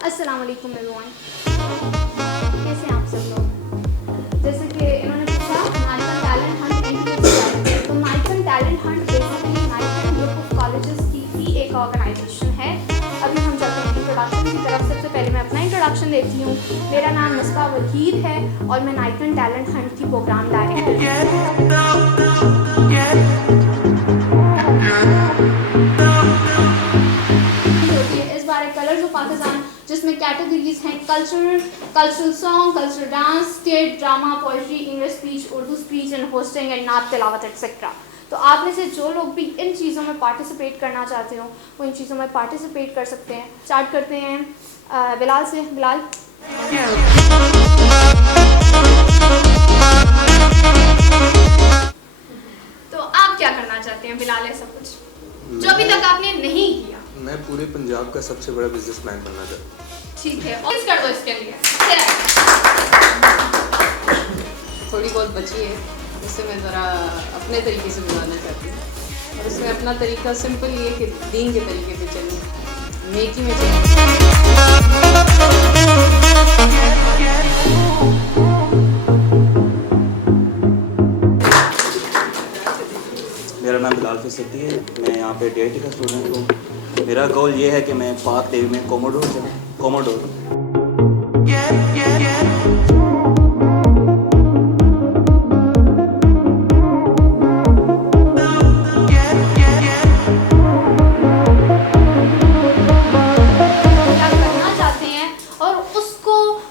अस्सलाम वालेकुम एवरीवन, कैसे हैं आप सब लोग। जैसे कि इन्होंने पूछा नाइटन टैलेंट हंट इंट्रोड्यूस, तो नाइटन टैलेंट हंट बेसिकली नाइटन ग्रुप ऑफ कॉलेजेस की ही एक ऑर्गेनाइजेशन है। अभी हम चलते हैं इंट्रोडक्शन की तरफ। सबसे पहले मैं अपना इंट्रोडक्शन देती हूँ। मेरा नाम मिसबा वहीद है और मैं नाइटन टैलेंट हंट की प्रोग्राम डायरेक्टर हूँ। कलर्स ऑफ पाकिस्तान, जिसमें कैटेगरीज हैं cultural song, cultural dance, state drama, poetry, English speech, Urdu speech and hosting and नात तिलावत एक्सेट्रा। तो आप में से जो लोग भी इन चीज़ों में पार्टिसिपेट करना चाहते हो वो इन चीज़ों में पार्टिसिपेट कर सकते हैं। स्टार्ट करते हैं बिलाल से। बिलाल, तो आप क्या करना चाहते हैं बिलाल, ऐसा कुछ जो अभी तक आपने नहीं किया? मैं पूरे पंजाब का सबसे बड़ा बिजनेसमैन बनना चाहता हूँ। ठीक है, और कर दो इसके लिए। थोड़ी बहुत बची है, जिससे मैं ज़रा अपने तरीके से बुलाना चाहती हूँ। और उसमें अपना तरीका सिंपल ये कि दीन के तरीके पे चलिए, नेकी में चलिए। मेरा नाम बिलाल फिसती है, मैं यहाँ पे DIT का स्टूडेंट हूँ। मेरा गोल ये है कि मैं पाक नेवी में कोमोडोर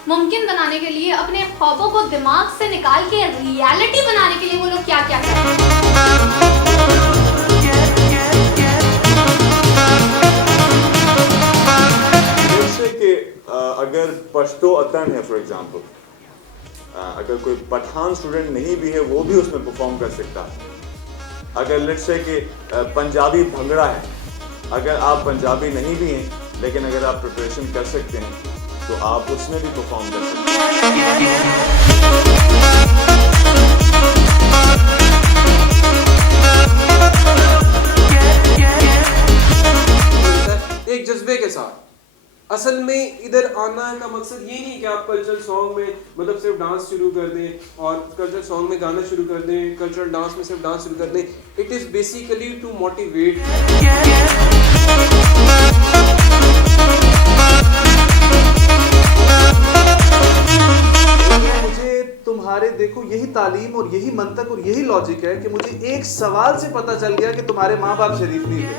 मुमकिन बनाने के लिए, अपने ख्वाबों को दिमाग से निकाल के रियलिटी बनाने के लिए वो लोग क्या क्या करते हैं। जैसे कि अगर पश्तो अतन है फॉर एग्जांपल, अगर कोई पठान स्टूडेंट नहीं भी है वो भी उसमें परफॉर्म कर सकता है। अगर लेट्स से कि पंजाबी भंगड़ा है, अगर आप पंजाबी नहीं भी हैं लेकिन अगर आप प्रिपरेशन कर सकते हैं तो आप उसमें भी परफॉर्म कर सकते हैं। एक जज्बे के साथ असल में इधर आना का मकसद ये नहीं कि आप कल्चरल सॉन्ग में मतलब सिर्फ डांस शुरू कर दें और कल्चरल सॉन्ग में गाना शुरू कर दें, कल्चरल डांस में सिर्फ डांस शुरू कर दें। It is basically to motivate. मुझे तुम्हारे देखो यही तालीम और यही मंतक और यही लॉजिक है कि मुझे एक सवाल से पता चल गया कि तुम्हारे माँ बाप शरीफ नहीं थे।